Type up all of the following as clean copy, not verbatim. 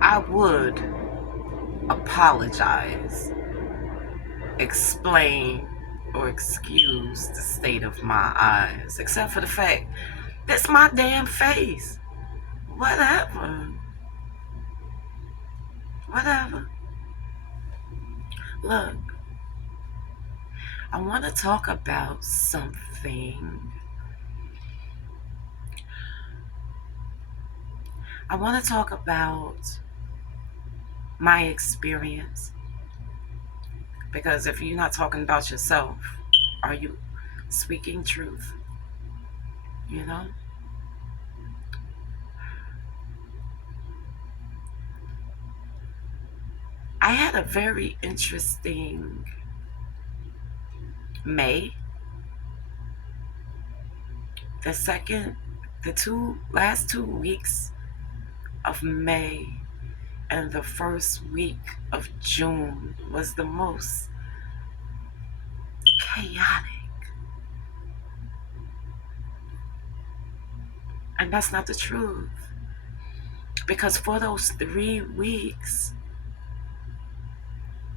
I would apologize, explain, or excuse the state of my eyes, except for the fact that's my damn face. Whatever. Whatever. Look, I want to talk about something. I want to talk about my experience. Because if you're not talking about yourself, are you speaking truth? You know? I had a very interesting May. The second, the last 2 weeks of May and the first week of June was the most chaotic. And that's not the truth. Because for those 3 weeks,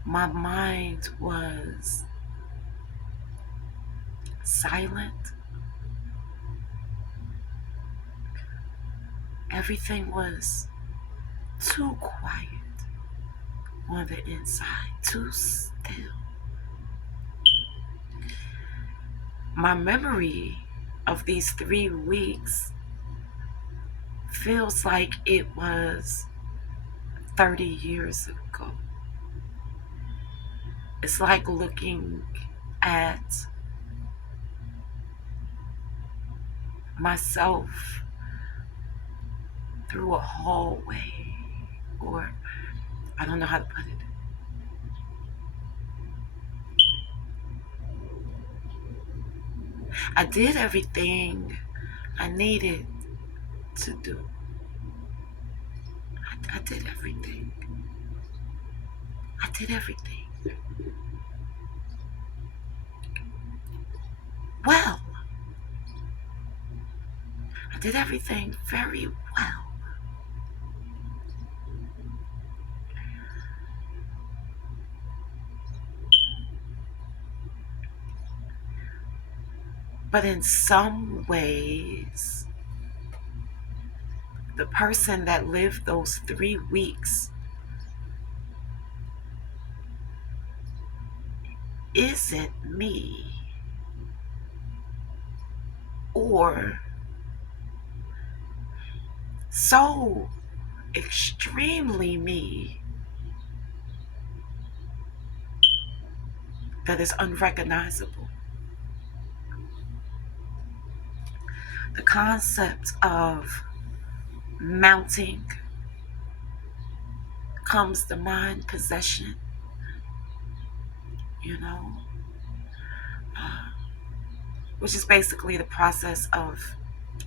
my mind was silent. Everything was too quiet on the inside, too still. My memory of these 3 weeks feels like it was 30 years ago. It's like looking at myself through a hallway, or I don't know how to put it. I did everything I needed to do. I did everything. I did everything. Well, I did everything very well. But in some ways, the person that lived those 3 weeks isn't me, or so extremely me that is unrecognizable. The concept of mounting comes to mind, possession, you know, uh, which is basically the process of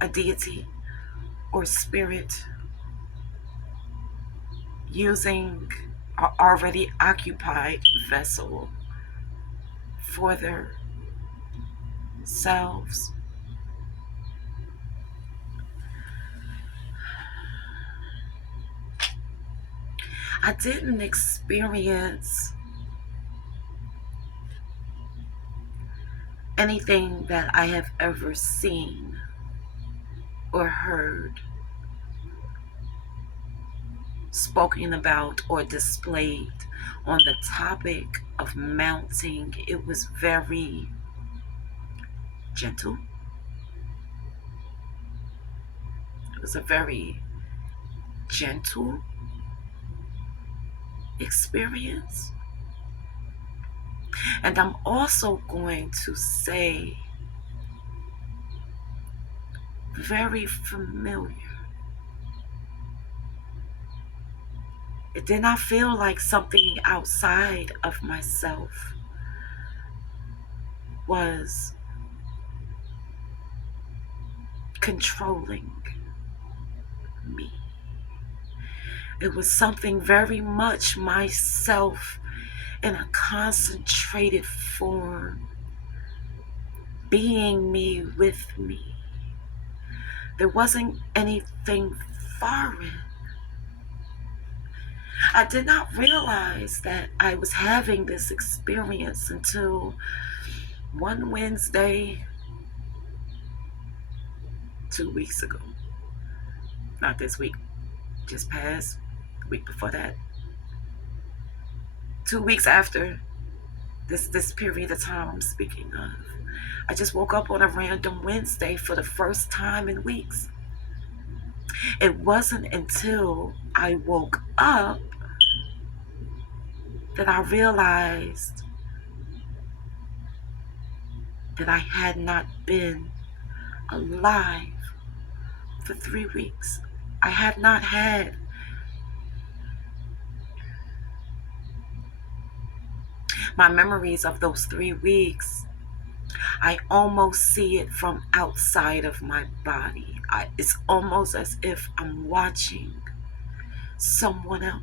a deity or spirit using an already occupied vessel for themselves. I didn't experience anything that I have ever seen or heard spoken about or displayed on the topic of mounting. It was very gentle. It was a very gentle experience. And I'm also going to say very familiar. It did not feel like something outside of myself was controlling me. It was something very much myself in a concentrated form, being me with me. There wasn't anything foreign I did not realize that I was having this experience until one Wednesday 2 weeks ago. Not this week, just past, the week before that. 2 weeks after this period of time I'm speaking of. I just woke up on a random Wednesday for the first time in weeks. It wasn't until I woke up that I realized that I had not been alive for 3 weeks. I had not had my memories of those 3 weeks. I almost see it from outside of my body. It's almost as if I'm watching someone else.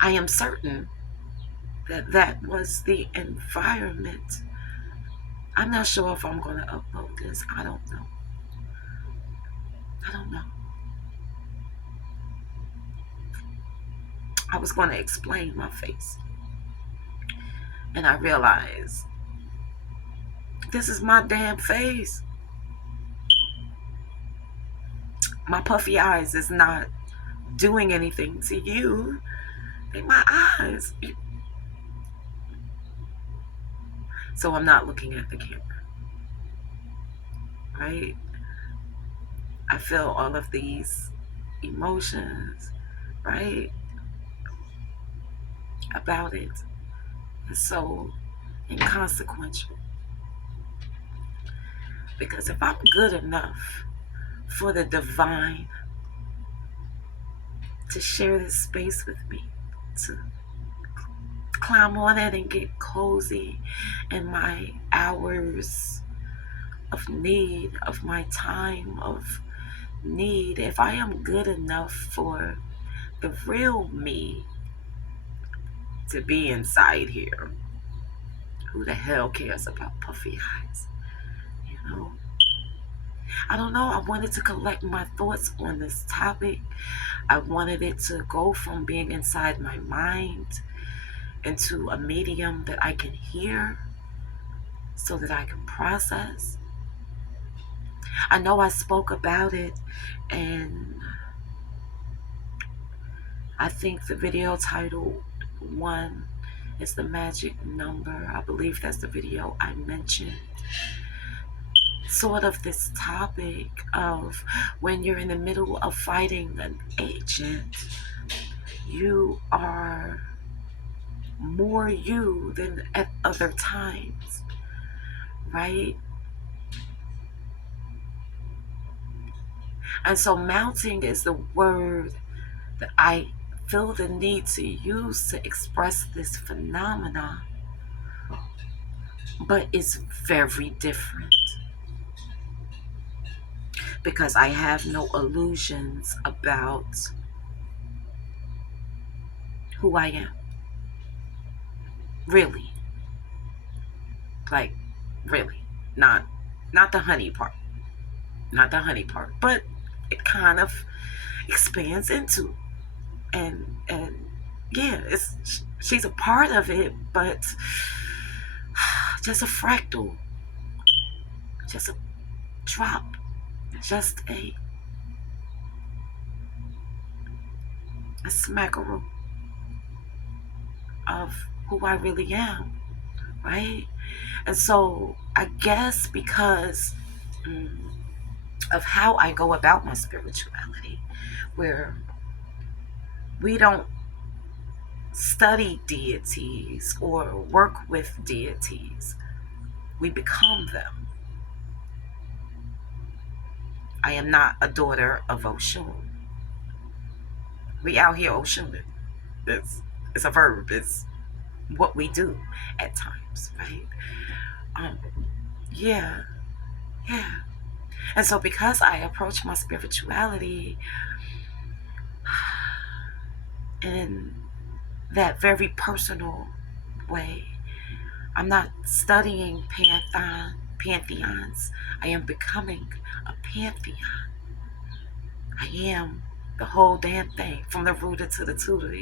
I am certain that that was the environment. I'm not sure if I'm going to upload this. I don't know. I don't know. I was going to explain my face. And I realized this is my damn face. My puffy eyes is not doing anything to you. They're my eyes. So I'm not looking at the camera. Right? I feel all of these emotions, right? About it. It's so inconsequential. Because if I'm good enough for the divine to share this space with me, to climb on it and get cozy in my hours of need, of my time of need, if I am good enough for the real me to be inside here, who the hell cares about puffy eyes? You know? I don't know. I wanted to collect my thoughts on this topic. I wanted it to go from being inside my mind into a medium that I can hear so that I can process. I know I spoke about it, and I think the video title 1 is the magic number. I believe that's the video I mentioned. Sort of this topic of when you're in the middle of fighting an agent, you are more you than at other times, right? And so mounting is the word that I feel the need to use to express this phenomena, but it's very different because I have no illusions about who I am. Really. Like, really. Not the honey part. Not the honey part. But it kind of expands into. And yeah, she's a part of it, but just a fractal. Just a drop. Just a smackaroo of who I really am, right? And so I guess because of how I go about my spirituality, where we don't study deities or work with deities, we become them. I am not a daughter of Oshun. We out here Oshun. It's a verb. It's what we do at times, right? Yeah. And so because I approach my spirituality in that very personal way, I'm not studying pantheons. I am becoming a pantheon. I am the whole damn thing, from the rooter to the tutor.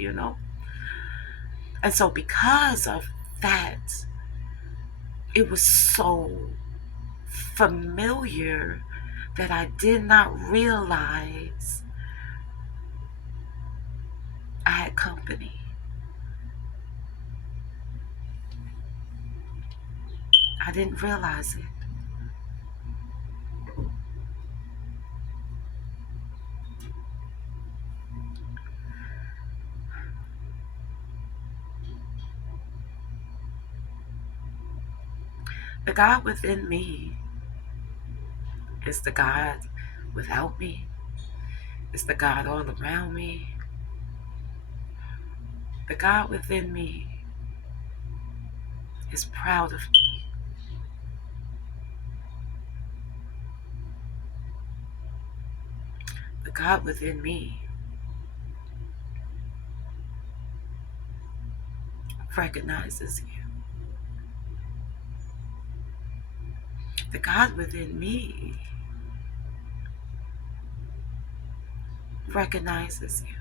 And so, because of that, it was so familiar that I did not realize I had company. I didn't realize it. The God within me is the God without me, is the God all around me. The God within me is proud of me. The God within me recognizes you. The God within me recognizes you.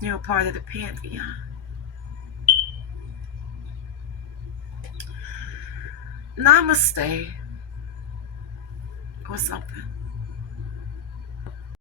You're a part of the pantheon. Namaste or something.